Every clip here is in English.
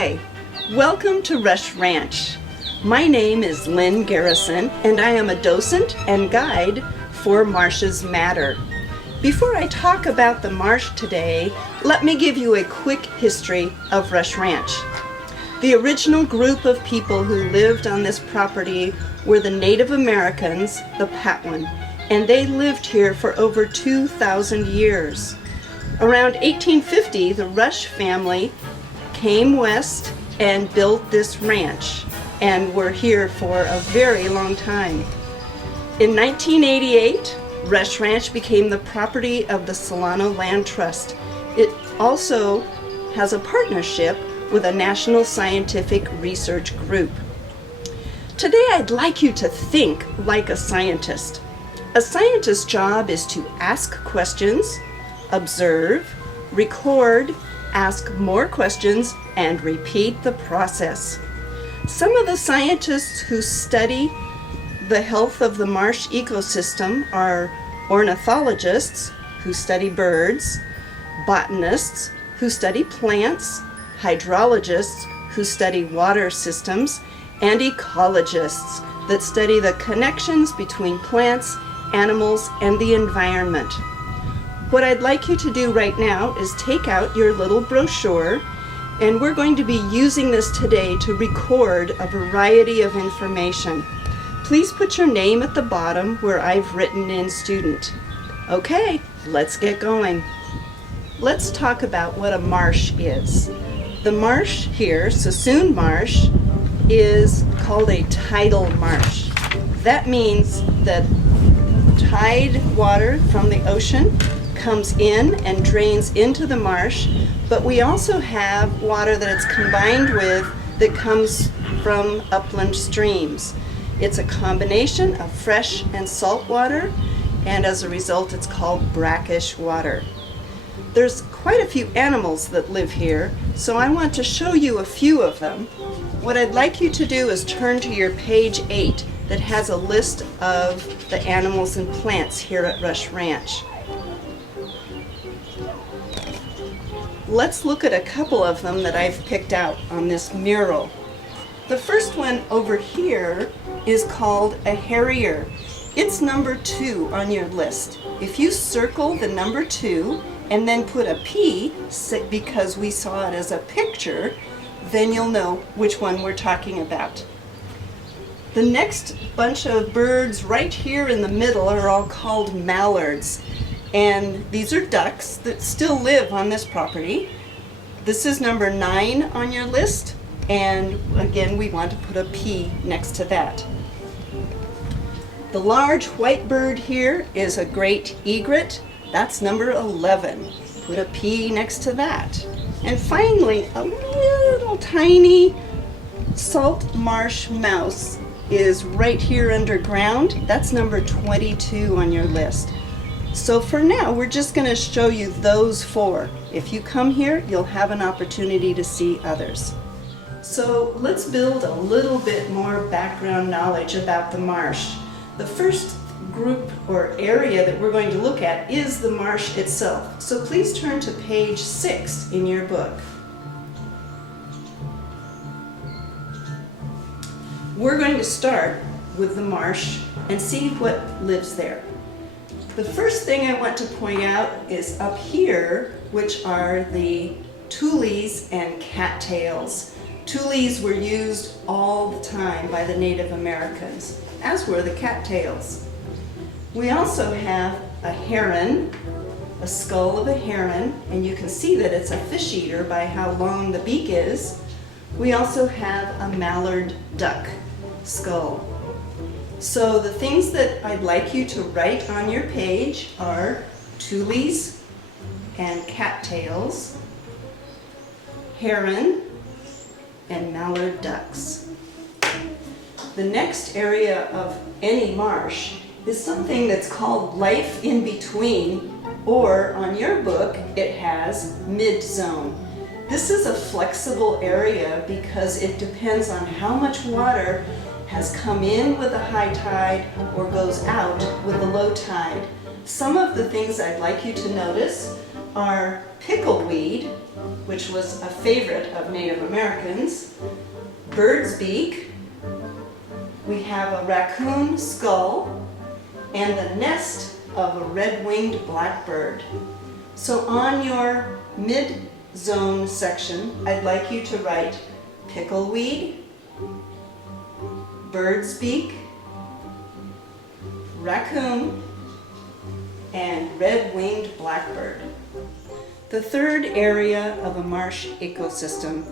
Hi, welcome to Rush Ranch. My name is Lynn Garrison and I am a docent and guide for Marshes Matter. Before I talk about the marsh today, let me give you a quick history of Rush Ranch. The original group of people who lived on this property were the Native Americans, the Patwin, and they lived here for over 2,000 years. Around 1850, the Rush family came west and built this ranch and were here for a very long time. In 1988, Rush Ranch became the property of the Solano Land Trust. It also has a partnership with a national scientific research group. Today I'd like you to think like a scientist. A scientist's job is to ask questions, observe, record, ask more questions, and repeat the process. Some of the scientists who study the health of the marsh ecosystem are ornithologists who study birds, botanists who study plants, hydrologists who study water systems, and ecologists that study the connections between plants, animals, and the environment. What I'd like you to do right now is take out your little brochure, and we're going to be using this today to record a variety of information. Please put your name at the bottom where I've written in student. Okay, let's get going. Let's talk about what a marsh is. The marsh here, Sassoon Marsh, is called a tidal marsh. That means that tide water from the ocean comes in and drains into the marsh, but we also have water that it's combined with that comes from upland streams. It's a combination of fresh and salt water, and as a result it's called brackish water. There's quite a few animals that live here, so I want to show you a few of them. What I'd like you to do is turn to your page 8 that has a list of the animals and plants here at Rush Ranch. Let's look at a couple of them that I've picked out on this mural. The first one over here is called a harrier. It's number 2 on your list. If you circle the number 2 and then put a P, because we saw it as a picture, then you'll know which one we're talking about. The next bunch of birds right here in the middle are all called mallards. And these are ducks that still live on this property. This is number 9 on your list, and again we want to put a P next to that. The large white bird here is a great egret. That's number 11. Put a P next to that. And finally, a little tiny salt marsh mouse is right here underground. That's number 22 on your list. So for now, we're just going to show you those 4. If you come here, you'll have an opportunity to see others. So let's build a little bit more background knowledge about the marsh. The first group or area that we're going to look at is the marsh itself. So please turn to page 6 in your book. We're going to start with the marsh and see what lives there. The first thing I want to point out is up here, which are the tules and cattails. Tules were used all the time by the Native Americans, as were the cattails. We also have a heron, a skull of a heron, and you can see that it's a fish eater by how long the beak is. We also have a mallard duck skull. So the things that I'd like you to write on your page are tules and cattails, heron, and mallard ducks. The next area of any marsh is something that's called life in between, or on your book it has mid-zone. This is a flexible area because it depends on how much water has come in with the high tide or goes out with the low tide. Some of the things I'd like you to notice are pickleweed, which was a favorite of Native Americans, bird's beak, we have a raccoon skull, and the nest of a red-winged blackbird. So on your mid-zone section, I'd like you to write pickleweed, bird's beak, raccoon, and red-winged blackbird. The third area of a marsh ecosystem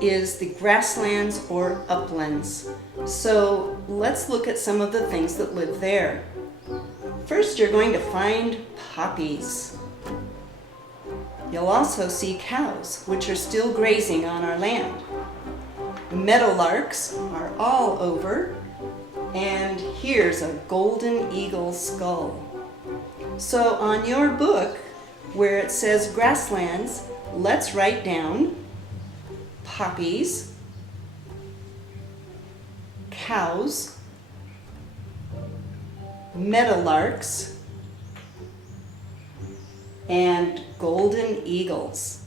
is the grasslands or uplands. So let's look at some of the things that live there. First, you're going to find poppies. You'll also see cows, which are still grazing on our land. Meadowlarks are all over, and here's a golden eagle skull. So on your book, where it says grasslands, let's write down poppies, cows, meadowlarks, and golden eagles.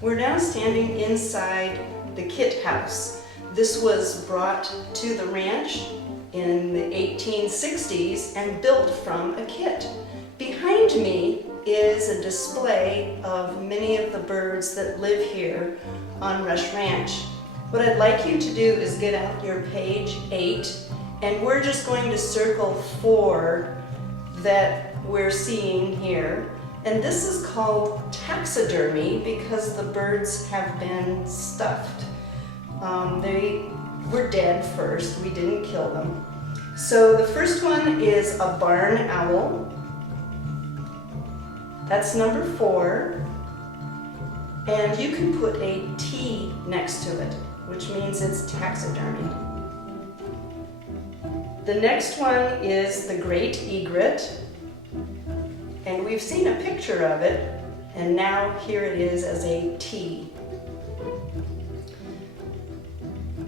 We're now standing inside the kit house. This was brought to the ranch in the 1860s and built from a kit. Behind me is a display of many of the birds that live here on Rush Ranch. What I'd like you to do is get out your page 8, and we're just going to circle 4 that we're seeing here. And this is called taxidermy because the birds have been stuffed. They were dead first, we didn't kill them. So the first one is a barn owl. That's number 4. And you can put a T next to it, which means it's taxidermy. The next one is the great egret. And we've seen a picture of it, and now here it is as a T.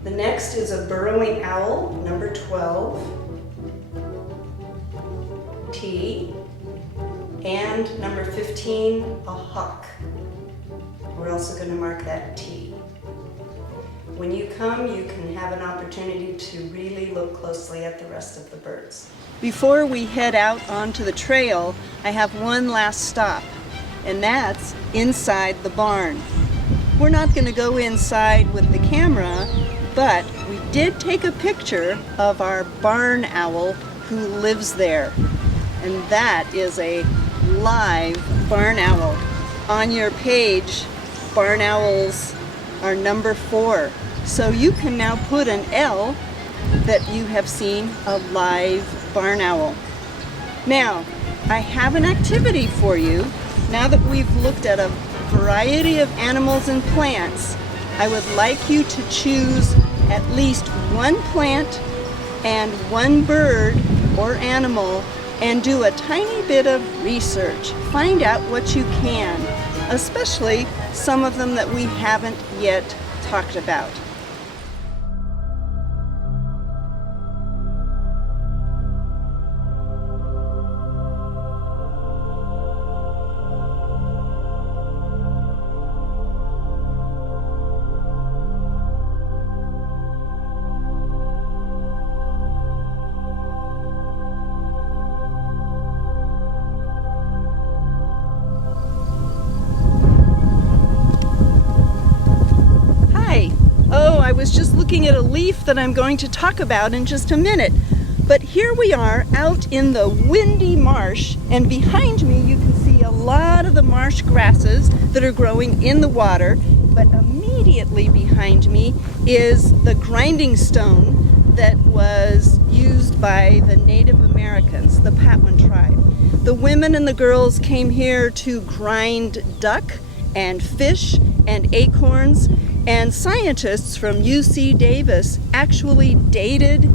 The next is a burrowing owl, number 12, T. And number 15, a hawk. We're also going to mark that T. When you come, you can have an opportunity to really look closely at the rest of the birds. Before we head out onto the trail, I have one last stop, and that's inside the barn. We're not going to go inside with the camera, but we did take a picture of our barn owl who lives there. And that is a live barn owl. On your page, barn owls are number 4. So you can now put an L that you have seen a live barn owl. Now, I have an activity for you. Now that we've looked at a variety of animals and plants, I would like you to choose at least one plant and one bird or animal and do a tiny bit of research. Find out what you can, especially some of them that we haven't yet talked about. I was just looking at a leaf that I'm going to talk about in just a minute. But here we are out in the windy marsh, and behind me you can see a lot of the marsh grasses that are growing in the water. But immediately behind me is the grinding stone that was used by the Native Americans, the Patwin tribe. The women and the girls came here to grind duck and fish and acorns. And scientists from UC Davis actually dated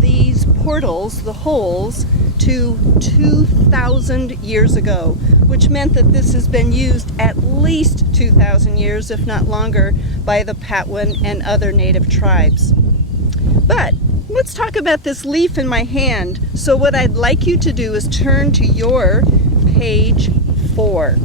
these portals, the holes, to 2,000 years ago, which meant that this has been used at least 2,000 years, if not longer, by the Patwin and other native tribes. But let's talk about this leaf in my hand. So what I'd like you to do is turn to your page 4.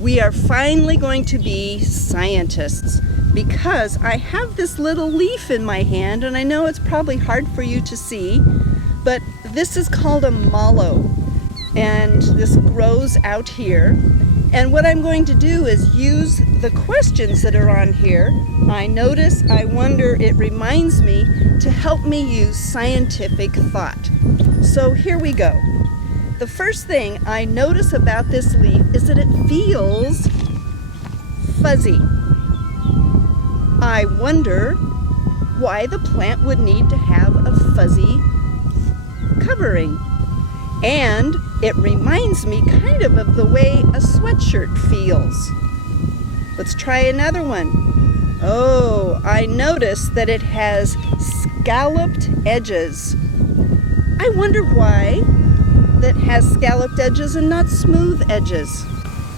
We are finally going to be scientists because I have this little leaf in my hand, and I know it's probably hard for you to see, but this is called a mallow, and this grows out here. And what I'm going to do is use the questions that are on here. I notice, I wonder, it reminds me, to help me use scientific thought. So here we go. The first thing I notice about this leaf is that it feels fuzzy. I wonder why the plant would need to have a fuzzy covering. And it reminds me kind of the way a sweatshirt feels. Let's try another one. Oh, I notice that it has scalloped edges. I wonder why that has scalloped edges and not smooth edges.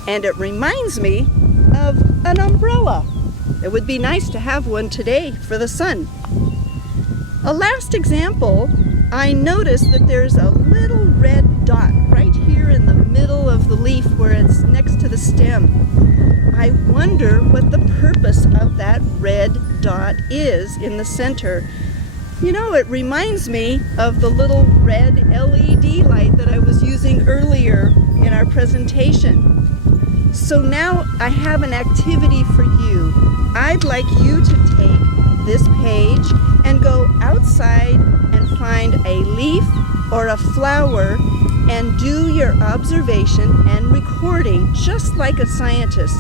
And it reminds me of an umbrella. It would be nice to have one today for the sun. A last example, I notice that there's a little red dot right here in the middle of the leaf where it's next to the stem. I wonder what the purpose of that red dot is in the center. You know, it reminds me of the little red LED light that I was using earlier in our presentation. So now I have an activity for you. I'd like you to take this page and go outside and find a leaf or a flower and do your observation and recording just like a scientist,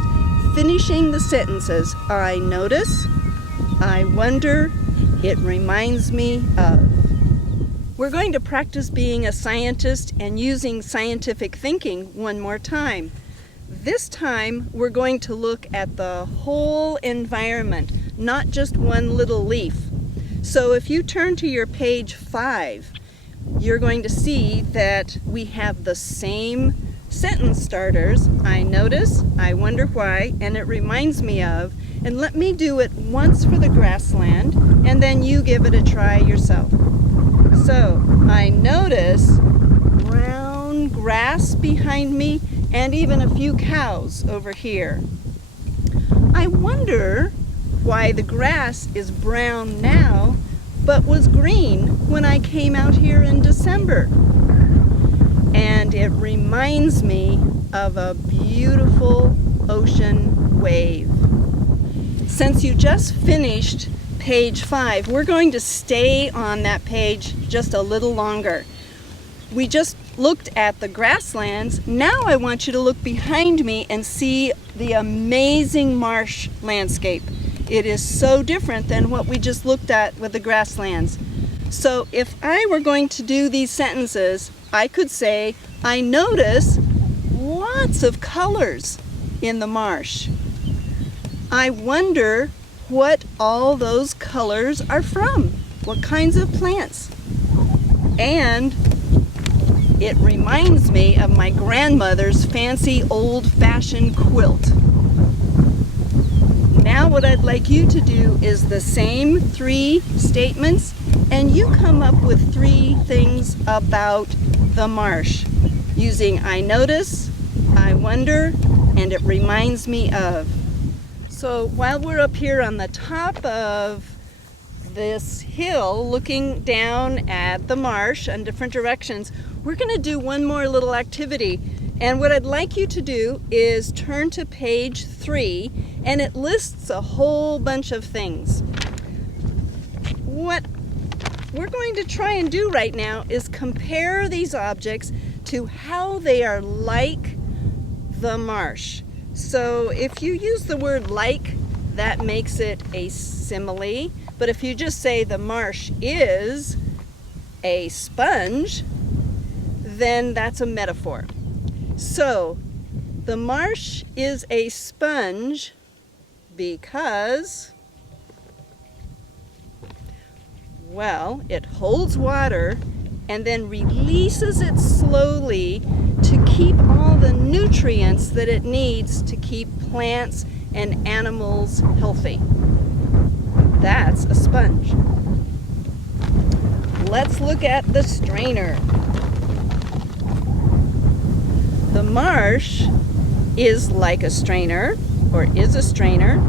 finishing the sentences. I notice, I wonder, it reminds me of. We're going to practice being a scientist and using scientific thinking one more time. This time we're going to look at the whole environment, not just one little leaf. So if you turn to your page 5, you're going to see that we have the same sentence starters. I notice, I wonder why, and it reminds me of. And let me do it once for the grassland, and then you give it a try yourself. So, I notice brown grass behind me, and even a few cows over here. I wonder why the grass is brown now, but was green when I came out here in December. And it reminds me of a beautiful ocean wave. Since you just finished page 5, we're going to stay on that page just a little longer. We just looked at the grasslands. Now I want you to look behind me and see the amazing marsh landscape. It is so different than what we just looked at with the grasslands. So if I were going to do these sentences, I could say, I notice lots of colors in the marsh. I wonder what all those colors are from. What kinds of plants? And it reminds me of my grandmother's fancy old-fashioned quilt. Now what I'd like you to do is the same 3 statements, and you come up with 3 things about the marsh using I notice, I wonder, and it reminds me of. So while we're up here on the top of this hill looking down at the marsh in different directions, we're going to do one more little activity. And what I'd like you to do is turn to page 3, and it lists a whole bunch of things. What we're going to try and do right now is compare these objects to how they are like the marsh. So if you use the word like, that makes it a simile. But if you just say the marsh is a sponge, then that's a metaphor. So the marsh is a sponge because, well, it holds water and then releases it slowly to keep all the nutrients that it needs to keep plants and animals healthy. That's a sponge. Let's look at the strainer. The marsh is like a strainer, or is a strainer?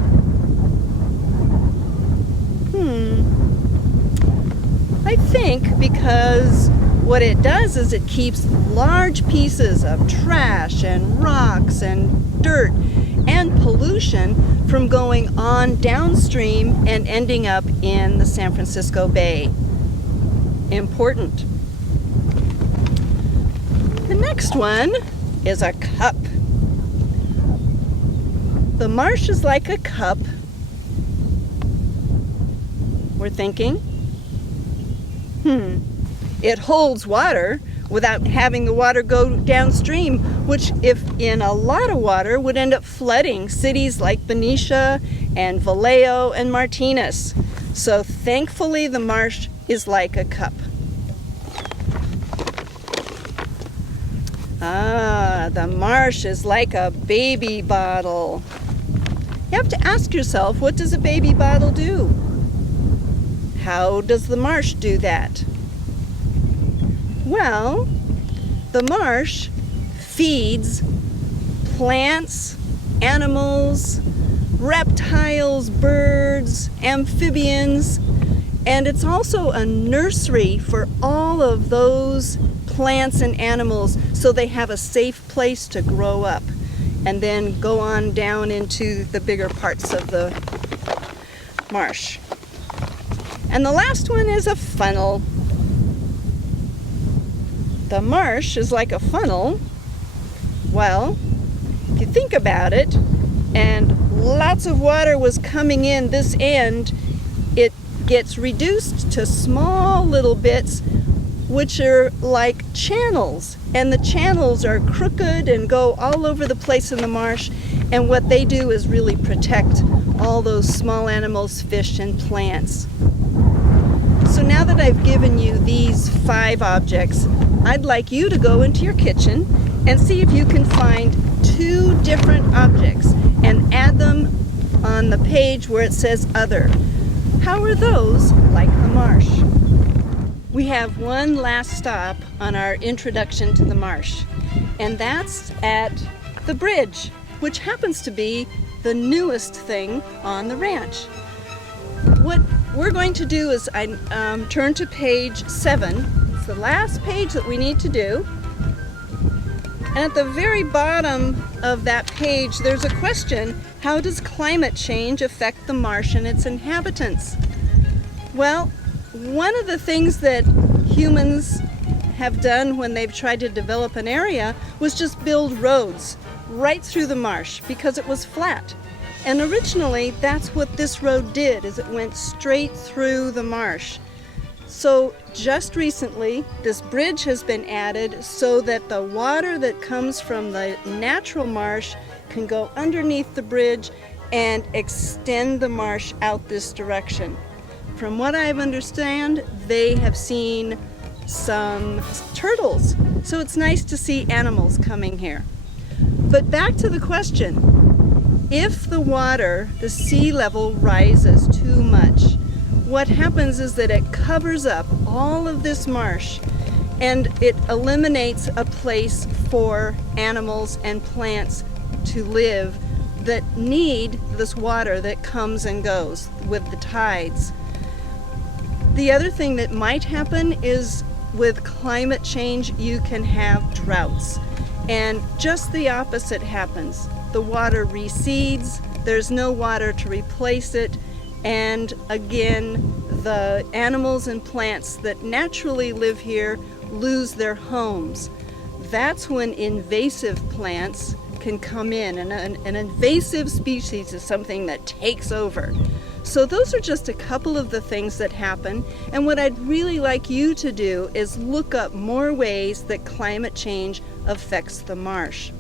I think because what it does is it keeps large pieces of trash and rocks and dirt and pollution from going on downstream and ending up in the San Francisco Bay. Important. The next one is a cup. The marsh is like a cup. We're thinking, it holds water without having the water go downstream, which, if in a lot of water, would end up flooding cities like Benicia and Vallejo and Martinez. So thankfully, the marsh is like a cup. The marsh is like a baby bottle. You have to ask yourself, what does a baby bottle do? How does the marsh do that? Well, the marsh feeds plants, animals, reptiles, birds, amphibians, and it's also a nursery for all of those plants and animals so they have a safe place to grow up and then go on down into the bigger parts of the marsh. And the last one is a funnel. The marsh is like a funnel. Well, if you think about it, and lots of water was coming in this end, it gets reduced to small little bits, which are like channels. And the channels are crooked and go all over the place in the marsh. And what they do is really protect all those small animals, fish, and plants. So now that I've given you these 5 objects, I'd like you to go into your kitchen and see if you can find 2 different objects and add them on the page where it says other. How are those like the marsh? We have one last stop on our introduction to the marsh, and that's at the bridge, which happens to be the newest thing on the ranch. What we're going to do is turn to page 7. It's the last page that we need to do. And at the very bottom of that page, there's a question: how does climate change affect the marsh and its inhabitants? Well, one of the things that humans have done when they've tried to develop an area was just build roads right through the marsh because it was flat. And originally, that's what this road did, is it went straight through the marsh. So just recently, this bridge has been added so that the water that comes from the natural marsh can go underneath the bridge and extend the marsh out this direction. From what I understand, they have seen some turtles. So it's nice to see animals coming here. But back to the question. If the water, the sea level, rises too much, what happens is that it covers up all of this marsh and it eliminates a place for animals and plants to live that need this water that comes and goes with the tides. The other thing that might happen is with climate change, you can have droughts. And just the opposite happens. The water recedes, there's no water to replace it, and again, the animals and plants that naturally live here lose their homes. That's when invasive plants can come in, and an invasive species is something that takes over. So those are just a couple of the things that happen, and what I'd really like you to do is look up more ways that climate change affects the marsh.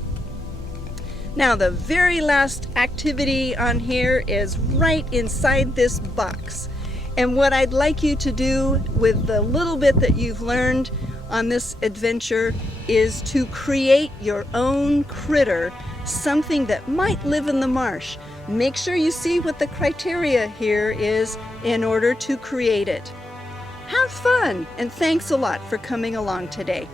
Now, the very last activity on here is right inside this box. And what I'd like you to do with the little bit that you've learned on this adventure is to create your own critter, something that might live in the marsh. Make sure you see what the criteria here is in order to create it. Have fun, and thanks a lot for coming along today.